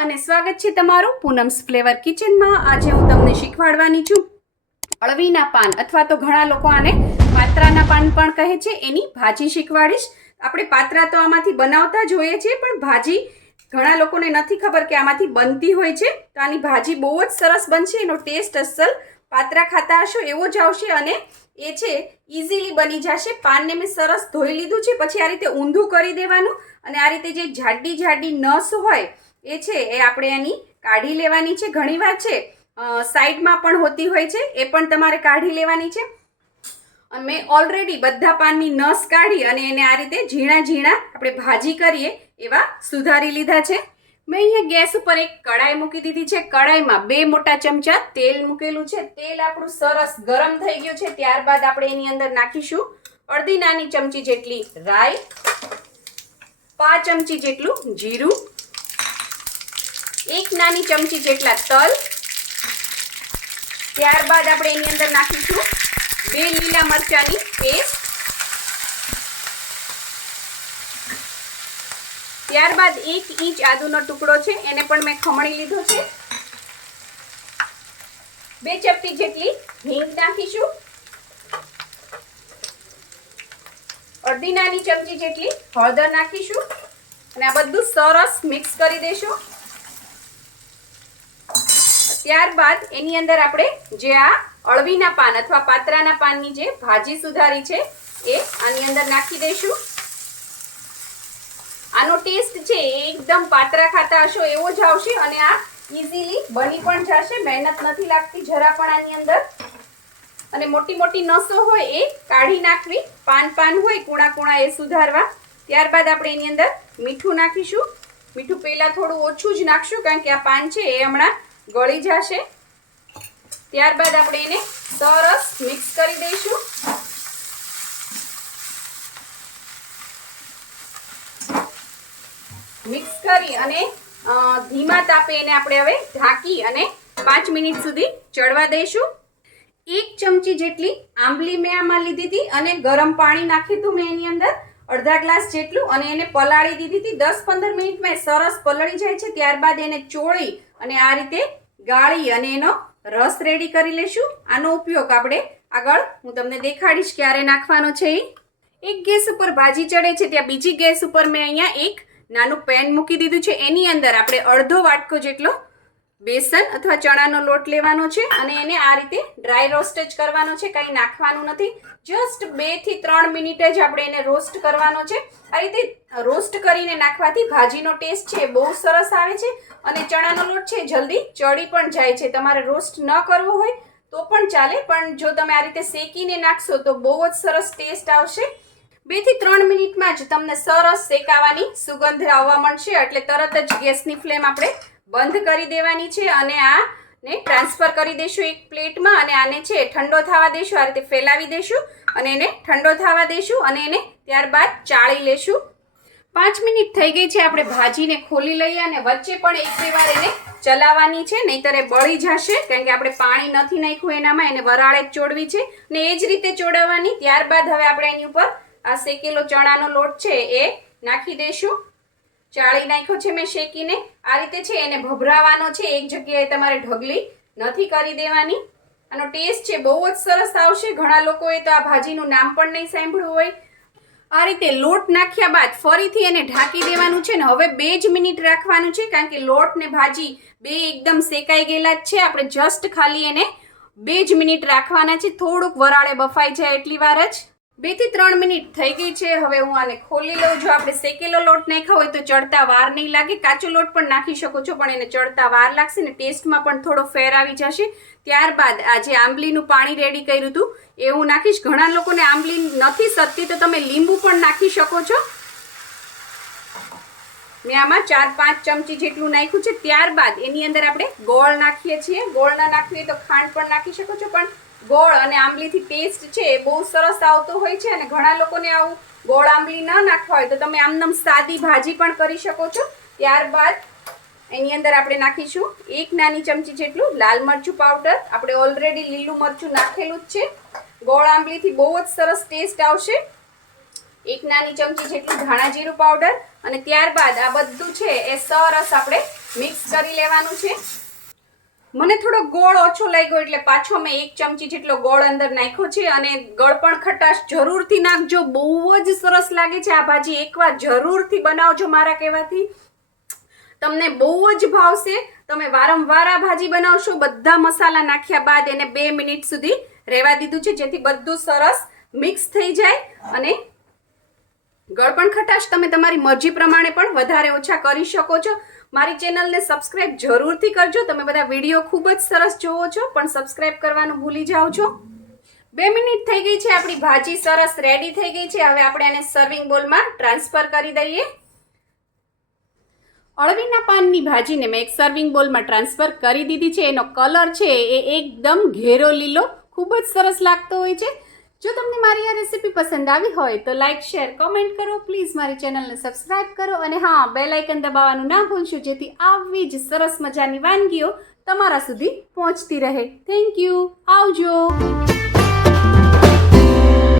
અને સ્વાગત છે તમારું પૂનમ્સ ફ્લેવર કિચનમાં। આજે હું તમને શીખવાડવાની છું અળવીના પાન અથવા તો ઘણા લોકો આને પાત્રાના પાન પણ કહે છે, એની ભાજી શીખવાડીશ। આપણે પાત્રા તો આમાંથી બનાવતા જ હોઈએ છીએ, પણ ભાજી ઘણા લોકોને નથી ખબર કે આમાંથી બનતી હોય છે। તો આની ભાજી બહુ જ સરસ બનશે, એનો ટેસ્ટ અસલ પાત્રા ખાતા હશો એવો જ આવશે અને એ છે ઇઝીલી બની જશે। પાનને મેં સરસ ધોઈ લીધું છે, પછી આ રીતે ઊંધું કરી દેવાનું અને આ રીતે જે જાડી જાડી નસ હોય એ છે એ આપણે આની કાઢી લેવાની છે। ઘણીવાર છે સાઈડમાં પણ હોતી હોય છે, એ પણ તમારે કાઢી લેવાની છે। અને મેં ઓલરેડી બધા પાનની નસ કાઢી અને એને આ રીતે ઝીણા ઝીણા આપણે ભાજી કરીએ એવા સુધારી લીધા છે। મેં અહીંયા ગેસ ઉપર એક કડાઈ મૂકી દીધી છે। કડાઈમાં 2 મોટા ચમચા તેલ મૂકેલું છે। તેલ આપણું સરસ ગરમ થઈ ગયું છે। ત્યારબાદ આપણે એની અંદર નાખીશું અડધી નાની ચમચી જેટલી રાઈ, 5 ચમચી જેટલું જીરું, 1 નાની ચમચી જેટલા તલ। ત્યારબાદ આપણે એની અંદર નાખીશું 2 લીલા મરચાની પેસ્ટ। ત્યારબાદ 1 ઇંચ આદુનો ટુકડો છે, એને પણ મેં ખમણી લીધો છે। 2 ચપટી જેટલી હિંગ નાખીશું, અડધી નાની ચમચી જેટલી હળદર નાખીશું અને આ બધું સરસ મિક્સ કરી દઈશું। ત્યારબાદ એની અંદર આપણે જે આ અળવીના પાન અથવા પાત્રાના પાનની જે ભાજી સુધારી છે એ આની અંદર નાખી દઈશું। આનો ટેસ્ટ છે એકદમ પાત્રા ખાતા હશો એવો જ આવશે અને આ ઇઝીલી બની પણ જશે, મહેનત નથી લાગતી જરા પણ આની અંદર। અને મોટી મોટી નસો હોય એ કાઢી નાખવી, પાન હોય કૂણા કૂણા એ સુધારવા। ત્યારબાદ આપણે એની અંદર મીઠું નાખીશું। મીઠું પહેલા થોડું ઓછું જ નાખશું કારણ કે આ પાન છે એ હમણાં ગળી જશે। ત્યારબાદ આપણે એને સરસ મિક્સ કરી દઈશું। મિક્સ કરી અને ધીમા તાપે એને આપણે હવે ઢાંકી અને 5 મિનિટ સુધી ચડવા દઈશું। 1 ચમચી જેટલી આંબલી મેં આમાં લીધી હતી અને ગરમ પાણી નાખ્યું હતું મેં એની અંદર અડધા ગ્લાસ જેટલું અને એને પલાળી દીધી હતી। 10-15 મિનિટમાં સરસ પલળી જાય છે। ત્યારબાદ એને ચોળી અને આ રીતે ગાળી અને એનો રસ રેડી કરી લેશું। આનો ઉપયોગ આપણે આગળ હું તમને દેખાડીશ ક્યારે નાખવાનો છે। એક ગેસ ઉપર ભાજી ચડે છે ત્યાં બીજી ગેસ ઉપર મેં અહીંયા એક નાનું પેન મૂકી દીધું છે। એની અંદર આપણે અડધો વાટકો જેટલો બેસન અથવા ચણાનો લોટ લેવાનો છે અને એને આ રીતે ડ્રાય રોસ્ટ જ કરવાનો છે, કંઈ નાખવાનું નથી। જસ્ટ 2 થી 3 મિનિટ જ આપણે એને રોસ્ટ કરવાનો છે। આ રીતે રોસ્ટ કરીને નાખવાથી ભાજીનો ટેસ્ટ છે બહુ સરસ આવે છે અને ચણાનો લોટ છે જલ્દી ચડી પણ જાય છે। તમારે રોસ્ટ ન કરવો હોય તો પણ ચાલે, પણ જો તમે આ રીતે શેકીને નાખશો તો બહુ જ સરસ ટેસ્ટ આવશે। 2 થી 3 મિનિટમાં જ તમને સરસ શેકાવાની સુગંધ આવવા મળશે, એટલે તરત જ ગેસની ફ્લેમ આપણે બંધ કરી દેવાની છે અને આને ટ્રાન્સફર કરી દઈશું એક પ્લેટમાં અને આને છે ઠંડો થવા દઈશું। આ રીતે ફેલાવી દઈશું અને એને ઠંડો થવા દઈશું અને એને ત્યારબાદ ચાળી લેશું। 5 મિનિટ થઈ ગઈ છે, આપણે ભાજીને ખોલી લઈએ અને વચ્ચે પણ 1-2 વાર એને ચલાવવાની છે, નહીંતર એ બળી જશે કારણ કે આપણે પાણી નથી નાખ્યું એનામાં, એને વરાળે જ ચોડવી છે ને એ જ રીતે ચોડવવાની। ત્યારબાદ હવે આપણે એની ઉપર આ શેકેલો ચણાનો લોટ છે એ નાખી દઈશું। ચાળી નાખ્યો છે મેં શેકીને, આ રીતે છે એને ભભરાવાનો છે, એક જગ્યાએ તમારે ઢગલી નથી કરી દેવાની। આનો ટેસ્ટ છે બહુ જ સરસ આવશે। ઘણા લોકોએ તો આ ભાજીનું નામ પણ નહીં સાંભળ્યું હોય। આ રીતે લોટ નાખ્યા બાદ ફરીથી એને ઢાંકી દેવાનું છે ને હવે 2 જ મિનિટ રાખવાનું છે કારણ કે લોટ ને ભાજી બે એકદમ શેકાઈ ગયેલા જ છે। આપણે જસ્ટ ખાલી એને 2 જ મિનિટ રાખવાના છે, થોડુંક વરાળે બફાઈ જાય એટલી વાર જ। 2 થી 3 મિનિટ થઈ ગઈ છે, હવે હું આને ખોલી લઉં। જો આપણે શેકેલો લોટ નાખ્યો હોય તો ચડતા વાર નહીં લાગે, કાચો લોટ પણ નાખી શકો છો પણ એને ચડતા વાર લાગશે ને ટેસ્ટમાં પણ થોડો ફેર આવી જશે। ત્યારબાદ આ જે આંબલીનું પાણી રેડી કર્યું હતું એ હું નાખીશ। ઘણા લોકોને આંબલી નથી સતતી તો તમે લીંબુ પણ નાખી શકો છો। મેં આમાં 4-5 ચમચી જેટલું નાખ્યું છે। ત્યારબાદ એની અંદર આપણે ગોળ નાખીએ છીએ। ગોળ ના નાખીએ તો ખાંડ પણ નાખી શકો છો, પણ ગોળ અને આંબલીથી ટેસ્ટ છે એ બહુ સરસ આવતો હોય છે અને ઘણા લોકોને આવું ગોળ આંબલી ન નાખવા હોય તો તમે આમનામ સાદી ભાજી પણ કરી શકો છો। ત્યારબાદ એની અંદર આપણે નાખીશું 1 નાની ચમચી જેટલું લાલ મરચું પાવડર। આપણે ઓલરેડી લીલું મરચું નાખેલું જ છે। ગોળ આંબલીથી બહુ જ સરસ ટેસ્ટ આવશે। 1 નાની ચમચી જેટલું ધાણા જીરું પાવડર અને ત્યારબાદ આ બધું છે એ સરસ આપણે મિક્સ કરી લેવાનું છે. મને થોડો ગોળ ઓછો લાગ્યો એટલે પાછો મેં 1 ચમચી જેટલો ગોળ અંદર નાખ્યો છે. અને ગળપણ ખટાશ જરૂરથી નાખજો, બહુ જ સરસ લાગે છે આ ભાજી. એકવાર જરૂરથી બનાવજો મારા કહેવાથી, તમને બહુ જ ભાવશે. તમે વારંવાર આ ભાજી બનાવશો. બધા મસાલા નાખ્યા બાદ એને 2 મિનિટ સુધી રહેવા દીધું છે, જેથી બધું સરસ મિક્સ થઈ જાય. અને ગળપણ ખટાશ તમે તમારી મરજી પ્રમાણે પણ વધારે ઓછા કરી શકો છો. મારી ચેનલને સબસ્ક્રાઇબ જરૂરથી કરજો. તમે બધા વિડીયો ખૂબ જ સરસ જોવો છો, પણ સબસ્ક્રાઇબ કરવાનું ભૂલી જાઓ છો. 2 મિનિટ થઈ ગઈ છે, આપણી ભાજી સરસ રેડી થઈ ગઈ છે. હવે આપણે આને સર્વિંગ બોલમાં ટ્રાન્સફર કરી દઈએ. અળવીના પાનની ભાજીને મેં એક સર્વિંગ બોલમાં ટ્રાન્સફર કરી દીધી છે. એનો કલર છે એ એકદમ ઘેરો લીલો, ખૂબ જ સરસ લાગતો હોય છે. જો તમને મારી આ રેસીપી પસંદ આવી હોય તો લાઇક, શેર, કોમેન્ટ કરો. પ્લીઝ મારી ચેનલને સબસ્ક્રાઇબ કરો અને હા, બેલ આઇકન દબાવવાનું ના ભૂલશો, જેથી આવી જ સરસ મજાની વાનગીઓ તમારા સુધી પહોંચતી રહે. Thank you. આવજો.